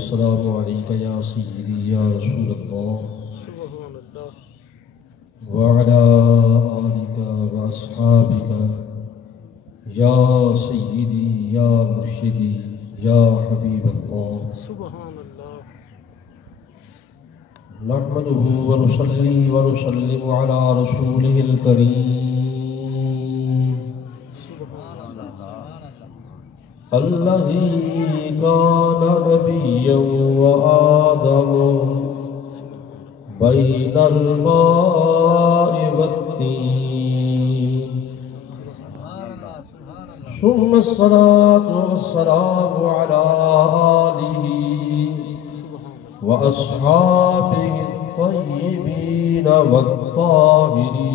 والسلام عليك يا سيدي يا رسول الله وعلى آلك وأصحابك يا سيدي يا مرشدي يا حبيب الله سبحان الله نحمده ونصلي ونسلم على رسوله الكريم الذي كان نبيا وآدم بين الماء والطين ثم الصلاة والسلام على آله وأصحابه الطيبين والطاهرين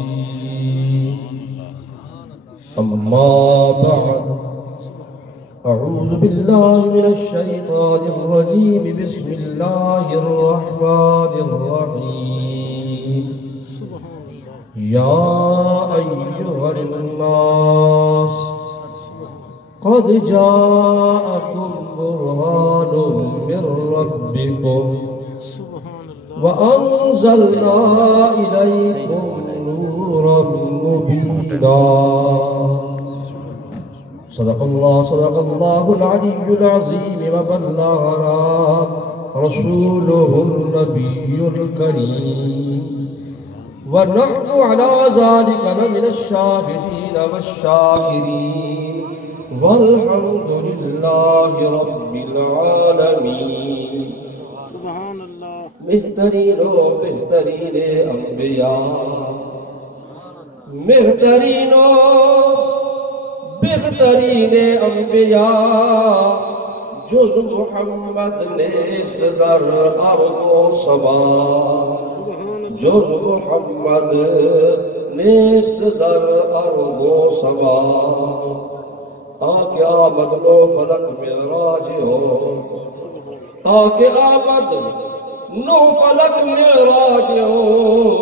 أما بعد أعوذ بالله من الشيطان الرجيم بسم الله الرحمن الرحيم يا أيها الناس قد جاءكم برهان من ربكم وأنزلنا إليكم نورا مبينا صدق الله العلي العظيم وبلغنا رسوله النبي الكريم ونحن على ذلك لمن الشاهدين والشاكرين والحمد لله رب العالمين سبحان الله بہترین و بہترین انبیاء بہترین و بہترین انبیاء جز محمد نیست در ارض و سما جز محمد نیست در ارض و سما آکے آمد لو فلک معراج ہو آکے آمد نو فلک معراج ہو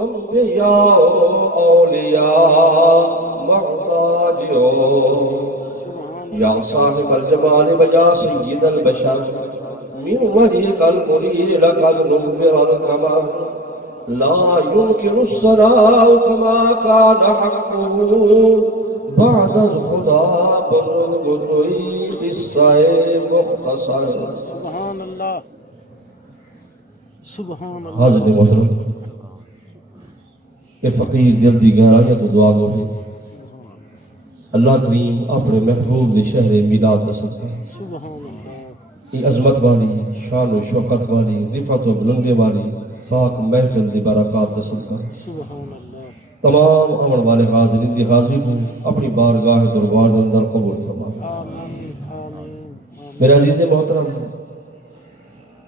انبیاء و اولیاء محتاج ہو یا صاحب الجمال و یا سید البشر من وحیق المنیر لقد نور القمر لا يمكن الصلاة كما كان حقه بعد خدا بزرگ توی قصہ مختصر سبحان اللہ سبحان اللہ حاضر محترم کہ فقیر جلدی گہرائیت و دعا گو اللہ کریم اپنے محبوب دے شہر میلاد نصد سبحان اللہ یہ عظمت والی شان و شوقت والی رفعت و بلندے والی پاک محفل دی برکات نصد سبحان اللہ تمام عمر والے حاضرین دی حاضری کو اپنی بارگاہ دربار اندر قبول فرما آمین آمین میرے عزیز محترم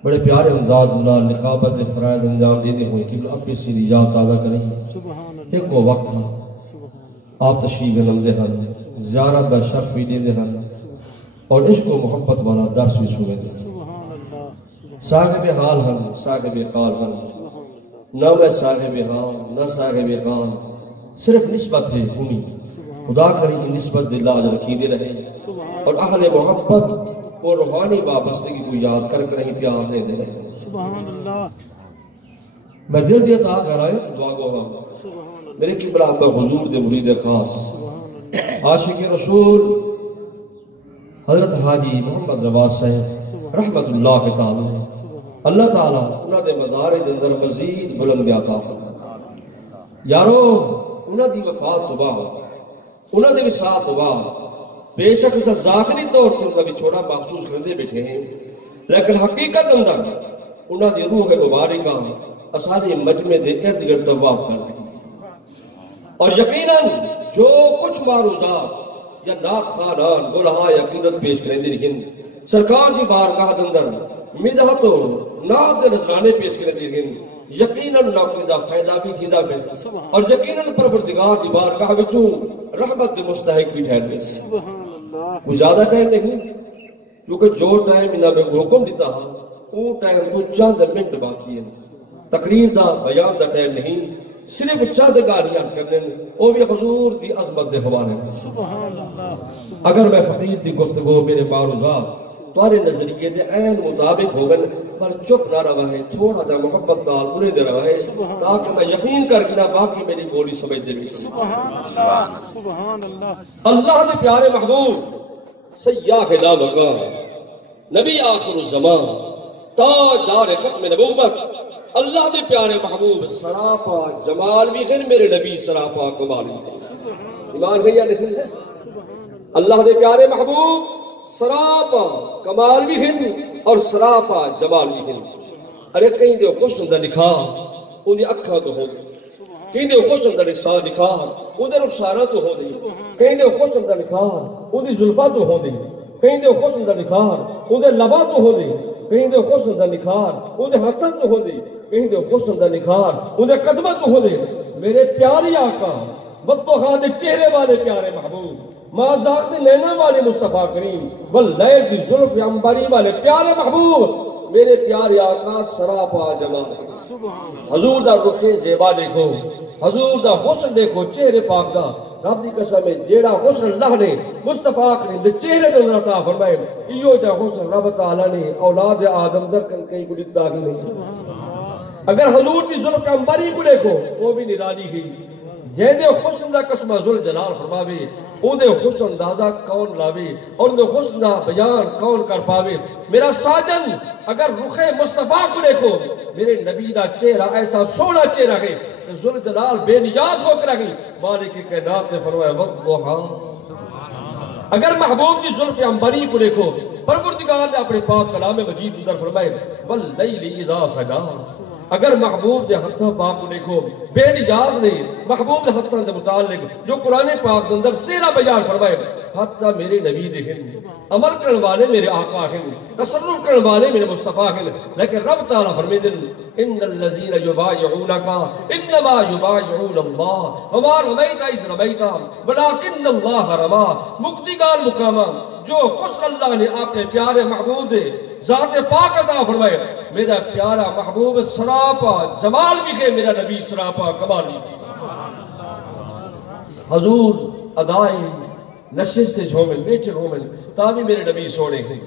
بڑے پیارے انداز اللہ نقابت فرائض انجام دیتے ہوئے کہ اپنی سی نجات تازہ کریں سبحان اللہ ایک کو وقت تھا آپ تشریف لمدے ہیں زیارت دا شرف بھی دے ہیں اور عشق و محبت والا درس بھی چھوئے دے سبحان اللہ صاحب حال ہیں صاحب قال ہیں نہ میں صاحب حال نہ صاحب قال صرف نسبت ہے ہونی خدا کری نسبت دل آج رکھی دے رہے اور اہل محبت اور روحانی وابستگی کو یاد کر کر ہی پیار لے دے رہے سبحان اللہ میں دل دیا تھا گھرائے دعا گو ہاں سبحان اللہ میرے قبلہ میں حضور دے مرید خاص سبحان اللہ عاشق رسول حضرت حاجی محمد رواز صاحب رحمت اللہ کے تعالی اللہ تعالیٰ انہاں دے مدارج اندر مزید بلند عطا فرمائے یارو انہاں دی وفات تو بعد انہاں دے وصال تو بعد بے شک ذاکری طور پر انہاں بھی چھوڑا محسوس کرتے بیٹھے ہیں لیکن حقیقت اندر انہاں دی روح مبارکہ اساسی مجمع دے ارد گرد طواف کر رہے ہیں اور یقیناً جو کچھ معروضات یا نات خانان گلہا عقیدت پیش کریں دے لیکن سرکار دی بارگاہ اندر مدحت و نات نذرانے پیش کریں دے لیکن یقیناً نوکری دا فائدہ بھی تھی دا بے اور یقیناً پروردگار دی بارگاہ وچوں رحمت دے مستحق بھی ٹھہر دے وہ زیادہ ٹائم نہیں کیونکہ جو ٹائم انہاں میں حکم دیتا ہاں وہ ٹائم تو چند منٹ باقی ہے تقریر دا بیان دا ٹائم نہیں صرف چند گاڑیاں کرنے وہ بھی حضور دی عظمت دے حوالے سبحان اللہ اگر میں فقیر دی گفتگو میرے معروضات تمہارے نظریے دے عین مطابق ہوگن پر چپ نہ رہا ہے تھوڑا جا محبت نال انہیں دے رہا ہے تاکہ میں یقین کر کے نہ باقی میری بولی سمجھ دے گی سبحان اللہ سبحان اللہ اللہ دے پیارے محبوب سیاح لا مقام نبی آخر الزمان تاجدار ختم نبوت اللہ دے پیارے محبوب سراپا جمال بھی ہیں میرے نبی سراپا کمال بھی ہیں ایمان ہے یا نہیں ہے اللہ دے پیارے محبوب سراپا کمال بھی ہیں اور سراپا جمال بھی ہیں ارے کہیں دے حسن دا نکھار انہیں اکھاں تو ہو گئی کہیں دے حسن دا نکھار انہیں رخسارہ تو ہو گئی کہیں دے حسن دا نکھار انہیں زلفہ تو ہو گئی کہیں دے حسن دا نکھار انہیں لبا تو ہو گئی کہیں دے حسن دا نکھار انہیں ہتھاں تو ہو گئی کہیں دے حسن دا نکھار انہیں قدمہ تو ہو گئی میرے پیاری آقا وقت و خاد چہرے والے پیارے محبوب مازاق دے نینا والے مصطفیٰ کریم واللیل دی ظلف عنبری والے پیارے محبوب میرے پیارے آقا سراپا جمال حضور دا رخ زیبا دیکھو حضور دا حسن دیکھو چہرے پاک دا رب دی قسم ہے جیڑا حسن اللہ نے مصطفیٰ کریم دے چہرے دے عطا فرمائے ایو جا حسن رب تعالی نے اولاد آدم در کہیں کو دیتا ہی نہیں اگر حضور دی ظلف عنبری کو دیکھو وہ بھی نرالی ہی جہدے حسن دا قسمہ ذل جلال فرماوے اندے حسن اندازہ کون لاوے اور اندے حسن دا بیان کون کر پاوے میرا ساجن اگر رخ مصطفیٰ کو دیکھو میرے نبی دا چہرہ ایسا سونا چہرہ ہے کہ ذل جلال بے نیاز ہو کر رہی مالک کائنات نے فرمایا والضحیٰ اگر محبوب کی ظلف عنبری کو دیکھو پروردگار نے اپنے پاک کلام مجید اندر فرمائے واللیل اذا سجا اگر محبوب دے ہتھاں پاک کو دیکھو بے نیاز نے محبوب دے ہتھاں دے متعلق جو قرآن پاک دے اندر سیرہ بیان فرمائے حتیٰ میرے نبی دے ہیں عمل کرنے والے میرے آقا ہیں تصرف کرنے والے میرے مصطفیٰ ہیں لیکن رب تعالیٰ فرمائے دن ان الذین یبایعونک انما یبایعون اللہ وما رمیت اذ رمیت ولکن اللہ رما مقتدگان مقامہ جو خسر اللہ نے اپنے پیارے محبوب دے ذات پاک عطا فرمائے میرا پیارا محبوب سراپا جمال بھی ہے میرا نبی سراپا کمال بھی حضور ادائے نشست جھومن بیچر ہومن تابی میرے نبی سوڑے ہیں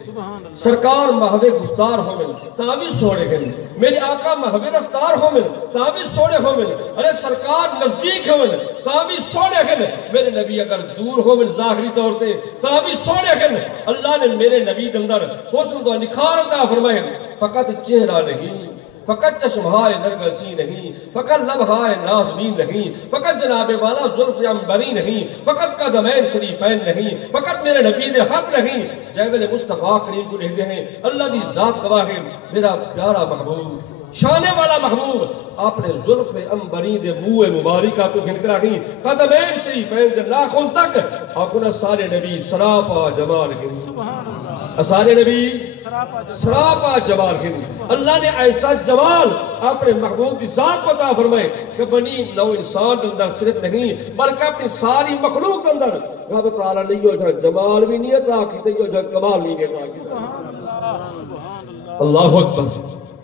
سرکار محوے گفتار ہومن تابی سوڑے ہیں میرے آقا محوے رفتار ہومن تابی سوڑے ہومن ارے سرکار نزدیک ہومن تابی سوڑے ہیں میرے نبی اگر دور ہومن ظاہری طور تے تابی سوڑے ہیں اللہ نے میرے نبی دندر حسن کو نکھار عطا فرمائے فقط چہرہ نہیں فقط چشمہائے نرگسی نہیں فقط لبہائے نازمین نہیں فقط جناب والا ظلف عنبری نہیں فقط قدمین شریفین نہیں فقط میرے نبی دے حق نہیں جیبل مصطفیٰ کریم کو لکھتے ہیں اللہ دی ذات گواہ ہے میرا پیارا محبوب شانے والا محبوب اپنے ظلف عنبری دے منہ مبارکہ تو گھن کر رہی قدمین شریفین دے ناخن تک اپنا سارے نبی سراپا جمال ہے سارے نبی سراپا جمال ہے اللہ نے ایسا جمال اپنے محبوب دی ذات کو عطا فرمائے کہ بنی نو انسان کے اندر صرف نہیں بلکہ اپنی ساری مخلوق کے اندر رب تعالیٰ نہیں ہو جائے جمال بھی نہیں عطا کی نہیں ہو جائے کمال بھی نہیں عطا کی اللہ اکبر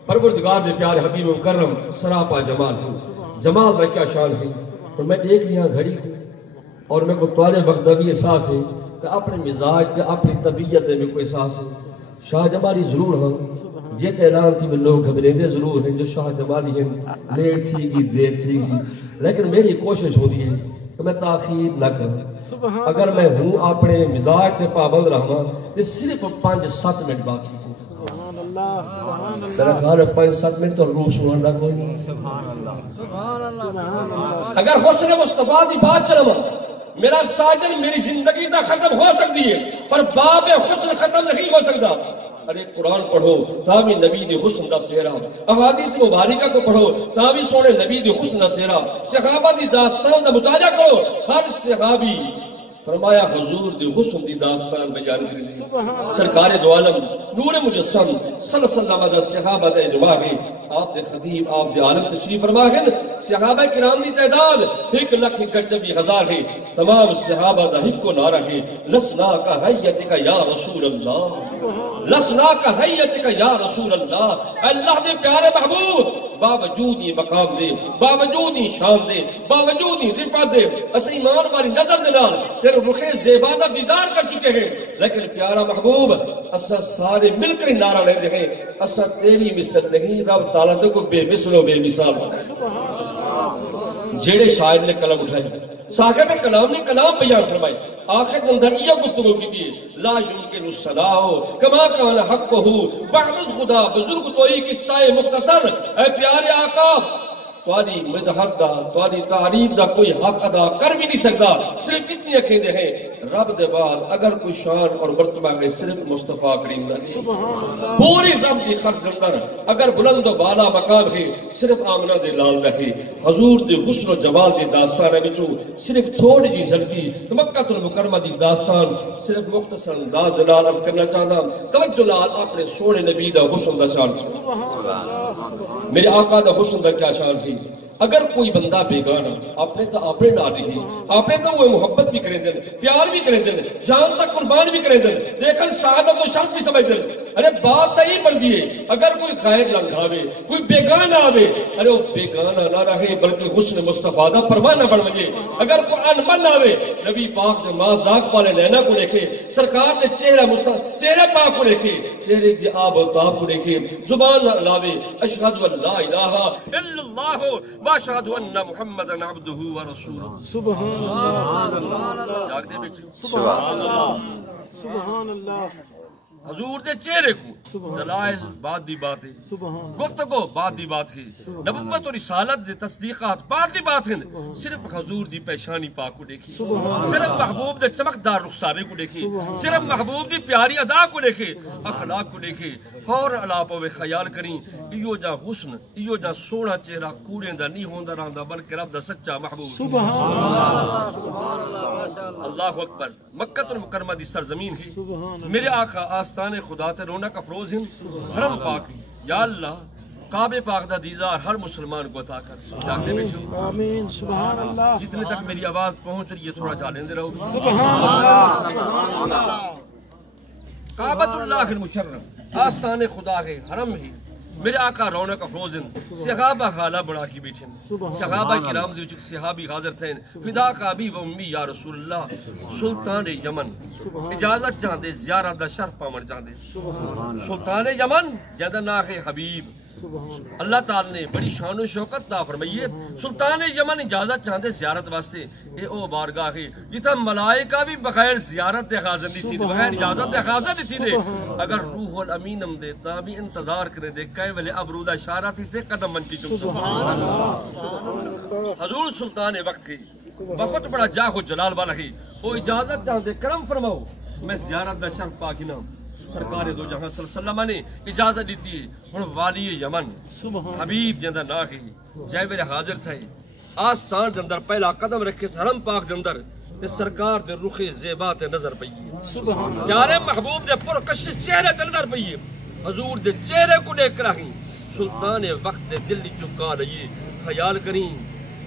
پروردگار دے پیارے حبیب مکرم سراپا جمال ہے جمال دا کیا شان ہے اور میں دیکھ لیا گھڑی کو اور میں کو توارے وقت دا بھی احساس ہے کہ اپنے مزاج اپنی طبیعت دے میں کوئی احساس ہے شاہ جمالی ضرور ہوں جیتے اعلان تھی میں لوگ گھبریندے ضرور ہیں جو شاہ جمالی ہیں لیٹ تھی گی دیر تھی گی لیکن میری کوشش ہوتی ہے کہ میں تاخیر نہ کروں اگر میں ہوں اپنے مزاج تے پابند رہا تو صرف 5-7 منٹ باقی ہوں میرا خیال ہے 5-7 منٹ تو روح سنانا کوئی نہیں اگر حسن مصطفیٰ دی بات چلو میرا ساجن میری زندگی دا ختم ہو سکتی ہے پر باب حسن ختم نہیں ہو سکتا ارے قرآن پڑھو تابی نبی دی حسن دا سیرہ احادیث مبارکہ کو پڑھو تابی سونے نبی دی حسن دا سیرہ صحابہ دی داستان دا مطالعہ کرو ہر صحابی فرمایا حضور دی حسن دی داستان بیان کریں سرکار دو عالم نور مجسم صلی اللہ علیہ وسلم صحابہ دے اجماع ہے آپ دے خطیب آپ دے عالم تشریف فرما ہیں صحابہ کرام دی تعداد 1,41,000 ہے تمام صحابہ دا ہک کو نعرہ ہے لسنا کا حیتک یا رسول اللہ لسنا کا حیتک یا رسول اللہ اللہ دے پیارے محبوب باوجود یہ مقام دے باوجود یہ شان دے باوجود یہ رفعت دے اس ایمان والی نظر دے نال تیرے رخ زیبا دا دیدار کر چکے ہیں لیکن پیارا محبوب اسا سارے مل کر نعرہ لے دے ہیں اسا تیری مثل نہیں رب تعالیٰ دے کو بے مثل و بے مثال جیڑے شاعر نے کلام اٹھائے صاحب کلام نے کلام بیان فرمائے آخر اندر یہ گفتگو کی تھی لا یمکن الصلاح کما کان حقہ بعد خدا بزرگ توئی قصہ مختصر اے پیارے آقا تواری مدحت دا تواری تعریف دا کوئی حق ادا کر بھی نہیں سکتا صرف اتنی عقیدے ہیں رب دے بعد اگر کوئی شان اور مرتبہ ہے صرف مصطفیٰ کریم دا پوری رب دی خلق اندر اگر بلند و بالا مقام ہے صرف آمنہ دے لال دا ہے حضور دے غسل و جمال دے داستان ہے بچو صرف تھوڑی جی جھلکی مکہ المکرمہ دی داستان صرف مختصر انداز دلال عرض کرنا چاہتا توجہ لال اپنے سونے نبی دا حسن دا شان میرے آقا دا حسن دا کیا شان تھی اگر کوئی بندہ بیگانا اپنے تو اپنے نہ رہی اپنے تو وہ محبت بھی کریں دن پیار بھی کریں دن جان تک قربان بھی کریں دن لیکن سعادت و شرف بھی سمجھ دن ارے بات تو ہی بن دیئے اگر کوئی خیر لنگھاوے کوئی بیگانا آوے ارے وہ بیگانا نہ رہے بلکہ حسن مصطفیٰ دا پروانہ بڑھ مجھے اگر کوئی انمن آوے نبی پاک نے مازاق والے نینا کو دیکھے سرکار نے چہرہ پاک کو دیکھے چہرے دی آب و تاب کو دیکھے زبان لاوے اشہد واللہ الہ الا اللہ واشہد ان محمد عبدہ ورسولہ سبحان اللہ جاگ دے سبحان اللہ سبحان اللہ حضور دے چہرے کو دلائل بات دی بات ہے گفتگو بات دی بات ہے نبوت و رسالت دے تصدیقات بات دی بات ہے صرف حضور دی پیشانی پاک کو دیکھی صرف محبوب دے چمکدار رخسارے کو دیکھی صرف محبوب دی پیاری ادا کو دیکھے اخلاق کو دیکھے فور علاپ و خیال کریں ایو جا حسن ایو جا سونا چہرہ کوڑیں دا نہیں ہوندہ رہندہ بلکہ رب دا سچا محبوب سبحان اللہ اللہ اکبر مکہ المکرمہ دی سرزمین ہے میرے آقا آستان خدا تے رونق افروز ہیں حرم پاک یا اللہ کعبے پاک دا دیدار ہر مسلمان کو عطا کر جاگتے بیٹھو آمین سبحان اللہ جتنے تک میری آواز پہنچ رہی ہے تھوڑا جالیں دے رہو سبحان اللہ سبحان اللہ کعبۃ اللہ المشرف آستان خدا ہے حرم ہے میرے آقا رونق افروزن صحابہ حالہ بڑھا کی بیٹھیں صحابہ کرام دیو چک صحابی حاضر تھے فدا کا ابی و امی یا رسول اللہ سلطان یمن اجازت چاہتے زیارت دا شرف پامن چاہتے سلطان یمن جدہ ناخ حبیب اللہ تعالی نے بڑی شان و شوکت دا فرمائیے سلطان یمن اجازت چاہتے زیارت واسطے اے او بارگاہ ہے جتا ملائکہ بھی بغیر زیارت دے حاضر نہیں تھی بغیر اجازت دے حاضر نہیں تھی دے اگر روح الامینم دیتا بھی انتظار کرے دے کہے ولی ابرودہ اشارتی سے قدم من کی چکتا حضور سلطان وقت کی بہت بڑا جاہ و جلال والا ہے وہ اجازت چاہتے کرم فرماؤ میں زیارت دا شرف پاکی نام سرکار دو جہاں صلی اللہ علیہ وسلم نے اجازت دیتی ہے والی یمن حبیب جندر ناخی جائے میرے حاضر تھے آستان جندر پہلا قدم رکھے حرم پاک جندر سرکار دے رخ زیبا تے نظر پئیے پیارے محبوب دے پرکشش چہرے تے نظر پئیے حضور دے چہرے کو دیکھ رہی سلطان وقت دے دل چکا رہیے خیال کریں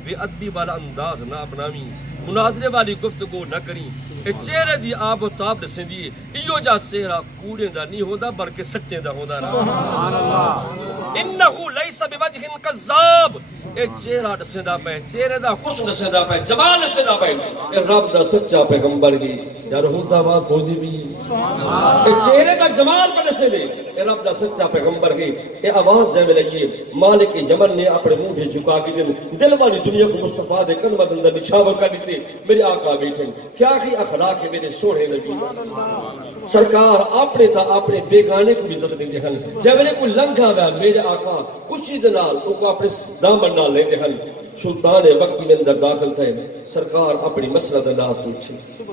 بے ادبی والا انداز نہ اپناویں مناظرے والی گفتگو نہ کریں اے چہرے دی آب و تاب دسیں دیئے ایو جا سہرہ کوڑیں دا نہیں ہوندہ بلکہ سچیں دا ہوندہ سبحان اللہ انہو لیسا بوجہ کذاب اے چہرہ دسیں دا پہ چہرے دا حسن دسیں دا پہ جمال دسیں دا پہ اے رب دا سچا پیغمبر گی یا رحمت آباد بول دی بھی اے چہرے دا جمال پہ دسیں دے اے رب دا سچا پیغمبر گی اے آواز جائے لئیے مالک یمن نے اپنے موڈے چکا کی دل والی دنیا کو مصطفیٰ دے قدمہ دندہ نچھاور کر دیتے میرے آقا بیٹھے کیا ہی اخلاق ہے میرے سوڑے نبی سرکار اپنے تا اپنے بیگانے کو عزت دیں دے ہن جب میرے کوئی لنگا ہوا میرے آقا خوشی دنال ان کو اپنے دامن نال لیں دے ہن سلطان وقتی میں اندر داخل تھے سرکار اپنی مسئلہ دنال سوچے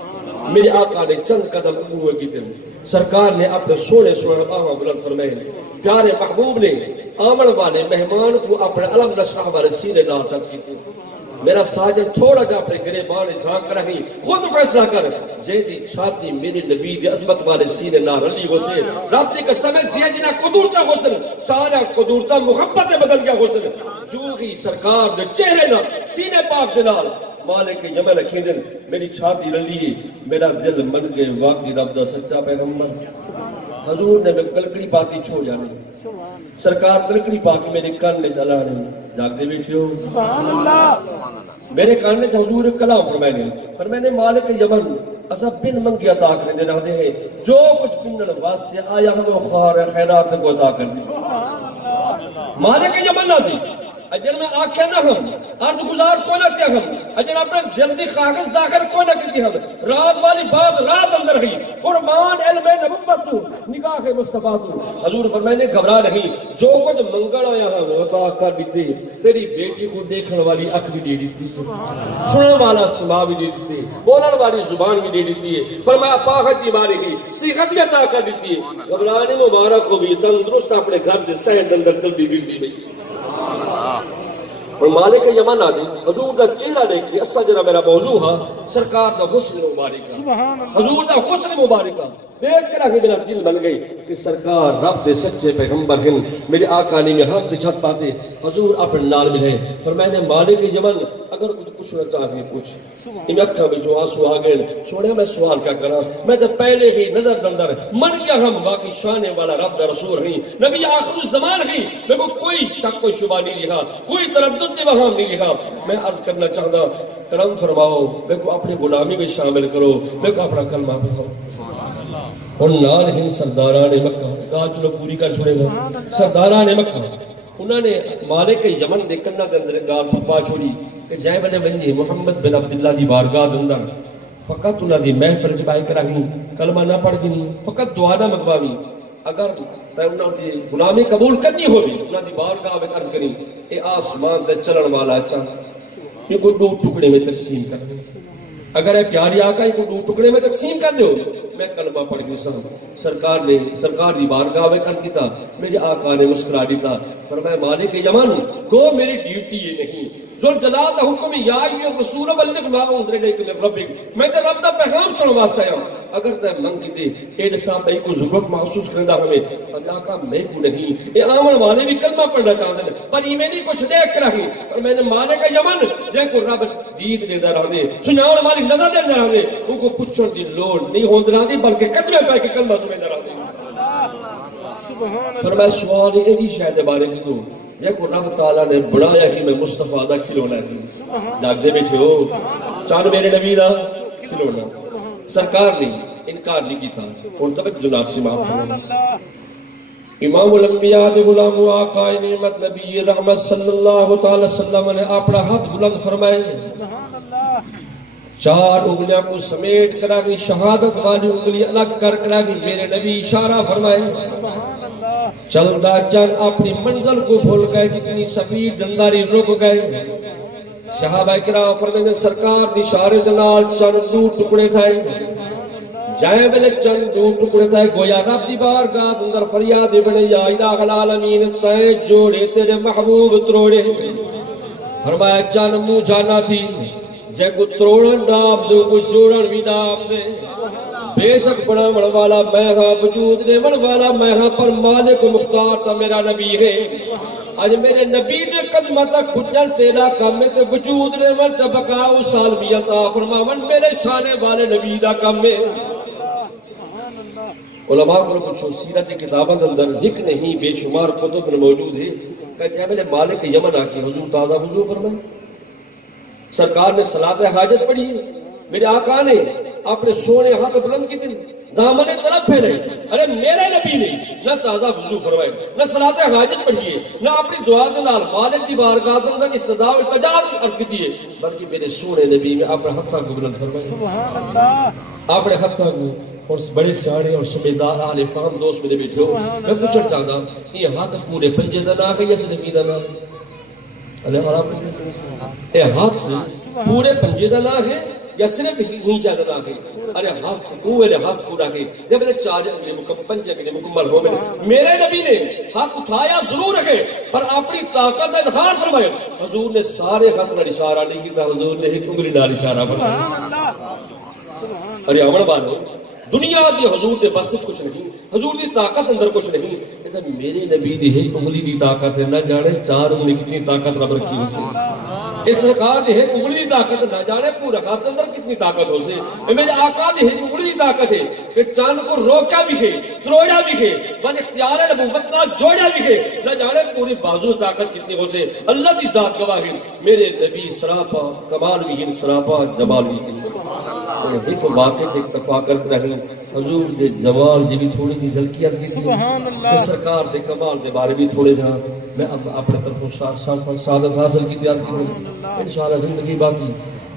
میرے آقا نے چند قدم ہوئے کی دن سرکار نے اپنے سونے باہاں بلند فرمائے پیارے محبوب نے آمن والے مہمان کو اپنے علم نشرح والے سینے نال تک کی میرا ساجد تھوڑا جا اپنے گریبان جھانک رہی خود فیصلہ کر جے دی چھاتی میری نبی دی عظمت والے سینے نہ رلی ہو سے رب دی قسم ہے جے جنا قدورتا حسن سارا قدورتا محبت بدل گیا حسن جو ہی سرکار دے چہرے نہ سینے پاک دے نال مالک یمن کھیندن میری چھاتی رلی میرا دل من کے واقعی رب دا سچا پیغمبر حضور نے میں کلکڑی پاکی چھوڑ جانے سرکار کلکڑی پاکی میرے کان میں چلا رہے جاگ دے بیٹھے ہو سبحان اللہ میرے کان میں حضور کلام فرمائنے مالک یمن اسا بن منگی عطا کرنے دے رہا دے جو کچھ پنن واسطے آیا ہم وہ خوار خیرات کو عطا کر دے مالک یمن نہ دی اجر میں آنکھیں نہ ہم عرض گزار کو نہ کیا ہم اجر اپنے دل دی خواہش ظاہر کو نہ کی ہم رات والی بات رات اندر گئی قربان علم نبوت تو نگاہ مصطفیٰ تو حضور فرمائے گھبرا نہیں جو کچھ منگل آیا ہم عطا کر دیتے تیری بیٹی کو دیکھنے والی عقل بھی دے دیتی سننے والا سما بھی دے دیتی بولن والی زبان بھی دے دیتی ہے فرمایا پاکت کی ماری ہی صحت بھی عطا کر دیتی ہے گھبرانے مبارک کو بھی تندرست اپنے گھر دے صحت اندر چلتی پھرتی گئی اور مالک یمن آدھی حضور دا چہرہ دیکھ اسا جرا میرا موضوع ہے سرکار دا حسن مبارکہ حضور دا حسن مبارکہ دیکھ کر آگے میرا دل بن گئی کہ سرکار رب دے سچے پیغمبر ہیں میرے آقا نے میں ہاتھ چھت پاتے حضور اپنے نال ملے فرمائے مالک یمن اگر کچھ پوچھنا چاہیے پوچھ ان اکھاں میں جو آنسو آ گئے سوڑے میں سوال کیا کرا میں تو پہلے ہی نظر دندر من گیا ہم باقی شانے والا رب دا رسول ہیں نبی آخر الزمان ہیں میں کو کوئی شک کوئی شبہ نہیں لہا کوئی تردد وہاں نہیں لہا میں عرض کرنا چاہتا کرم فرماؤ میں کو اپنی غلامی میں شامل کرو میں کو اپنا کلمہ پڑھاؤ اور نال ہن سرداران مکہ گال چلو پوری کر چھوڑے گا سرداران مکہ انہوں نے مالک یمن دے کنہ دے اندر گال پھپا چھوڑی کہ جائے بنے ونجی محمد بن عبداللہ دی بارگاہ دے اندر فقط انہوں دی محفل جبائی کراہی کلمہ نہ پڑھ گی فقط دعا نہ مگوامی اگر انہوں دی غلامی قبول کرنی ہوگی انہوں دی بارگاہ میں عرض کریں اے آسمان دے چلن والا چاہ یہ کو دو ٹکڑے میں تقسیم کر دیں اگر اے پیاری آقا ہی کو دو ٹکڑے میں تقسیم کر دو میں کلمہ پڑھ گئی سرکار نے سرکار دی بارگاہ میں عرض کیتا میرے آقا نے مسکرا دیتا فرمایا مالک یمن کو میری ڈیوٹی یہ نہیں ذل جلال دا حکم یا ایھا رسول بلغ ما انزل الیک من ربک میں تے رب دا پیغام سن واسطے آیا اگر تے منگ تے اے دسا پئی کو ضرورت محسوس کردا ہوے آقا میں کو نہیں اے آمن والے بھی کلمہ پڑھنا چاہتے ہیں پر ایمانی کچھ دیکھ رہی اور میں نے مالک یمن جے کو رب دید دے دا رہندے سناون والی نظر دے دا رہندے او کو پوچھن دی لوڑ نہیں ہوندی رہندی بلکہ قدمے پے کے کلمہ سمجھ رہندے فرمایا سوال اے دی شاید بارے کی تو دیکھو رب تعالیٰ نے بڑھایا ہی میں مصطفیٰ دا کھلونا ہے جاگ دے بیٹھے ہو چاند میرے نبی دا کھلونا سرکار نے انکار نہیں کی تھا اور تب جناب سے معاف فرمایا امام الانبیاء دے غلام و آقا نعمت نبی رحمت صلی اللہ تعالی وسلم نے اپنا ہاتھ بلند فرمائے چار انگلیاں کو سمیٹ کراگی شہادت والی انگلی الگ کر کراگی میرے نبی اشارہ فرمائے چلدا چل اپنی منزل کو بھول گئے جتنی سبیر دنداری رک گئے صحابہ کرام فرمائے سرکار دی اشارے دنال چند دو ٹکڑے تھے جائے ویلے چند دو ٹکڑے تھے گویا رب دی بارگاہ اندر فریاد بنے یا الہ العالمین تے جوڑے تیرے محبوب تروڑے فرمایا چند منہ جانا تھی جے کو تروڑن ڈاب دو کو جوڑن بھی ڈاب دے بے شک بڑا مڑ والا میں ہاں وجود دے مڑ والا میں ہاں پر مالک مختار تا میرا نبی ہے آج میرے نبی دے قدمہ تک پھٹن تیرا کم ہے تے وجود دے مڑ تے بقاؤ سالفیتا فرماون میرے شانے والے نبی دا کم ہے علماء کو پوچھو سیرت کتابت اندر ایک نہیں بے شمار کتب میں موجود ہے کہ چاہے میرے مالک یمن آکی حضور تازہ وضو فرمائے سرکار نے صلاۃ حاجت پڑھی ہے میرے آقا نے اپنے سونے ہاتھ بلند کی تھی دامن طرف پھیلے ارے میرے نبی نے نہ تازہ وضو فرمائے نہ صلاۃ حاجت پڑھی ہے نہ اپنی دعا کے نال مالک کی بارگاہ کے اندر استضاء و التجا عرض کی ہے بلکہ میرے سونے نبی نے اپنے ہاتھوں کو بلند فرمائے سبحان اللہ اپنے ہاتھوں کو اور بڑے ساڑے اور سمیدار آل فام دوست میرے بیٹھے ہو میں پوچھنا چاہتا یہ ہاتھ پورے پنجے دا نہ یا صرف دا نہ اے ہاتھ پورے پنجے دا نہ ہے یا صرف ہی جانا نہ ہے ارے ہاتھ اوے ہاتھ پورا ہے جب نے چار اگلے پنجے اگلے مکمل ہو میرے نبی نے ہاتھ اٹھایا ضرور رکھے پر اپنی طاقت کا اظہار فرمائے. حضور نے سارے ہاتھ نال اشارہ نہیں کیتا، حضور نے ایک انگلی نال اشارہ فرمایا. ارے امن والو دنیا دی حضور دے بس کچھ نہیں، حضور دی طاقت اندر کچھ نہیں. میرے نبی دی ایک انگلی دی طاقت ہے، نہ جانے 4 انگلی کتنی طاقت رب رکھی ہوئی سے. اس سرکار دی ایک انگلی دی طاقت نہ جانے پورا ہاتھ اندر کتنی طاقت ہو سے. میرے آقا دی ایک انگلی دی طاقت ہے کہ چاند کو روکا بھی ہے، تروڑا بھی ہے، من اختیار نبوت کا جوڑا بھی ہے، نہ جانے پوری بازو طاقت کتنی ہو سے. اللہ دی ذات گواہ ہے میرے نبی سراپا کمال بھی ہیں، سراپا جمال بھی ہیں. ایک واقعے تے اکتفا کرتے رہے حضور دے جمال دی بھی تھوڑی دی جھلکی عرض کی تھی، سرکار دے کمال دے بارے بھی تھوڑے جہاں میں اب اپنے طرفوں سعادت حاصل کی تیار کی تھی. انشاءاللہ زندگی باقی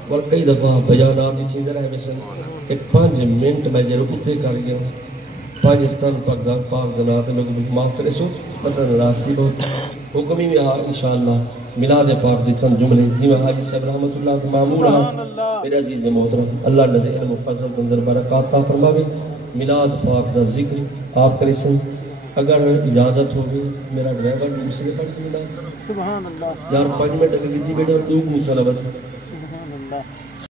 اور کئی دفعہ بیانات ہی تھی رہے مثل ایک 5 منٹ میں جرو اتھے کر گیا ہوں 5 تن پاک دنات لوگ معاف کرے سو پتہ راستی بہت حکمی میں انشاءاللہ میلاد پاک دی چند جملے دیوان حاجی صاحب رحمت اللہ معمول میرے عزیز محترم اللہ نے علم و فضل اندر برکات عطا فرماوے. میلاد پاک دا ذکر آپ کرے سن اگر اجازت ہوگی میرا ڈرائیور بھی مسئلے پڑھ کے ملا سبحان اللہ یار 5 منٹ اگر گدی بیٹھے اور 2 منٹ چلا بتا سبحان اللہ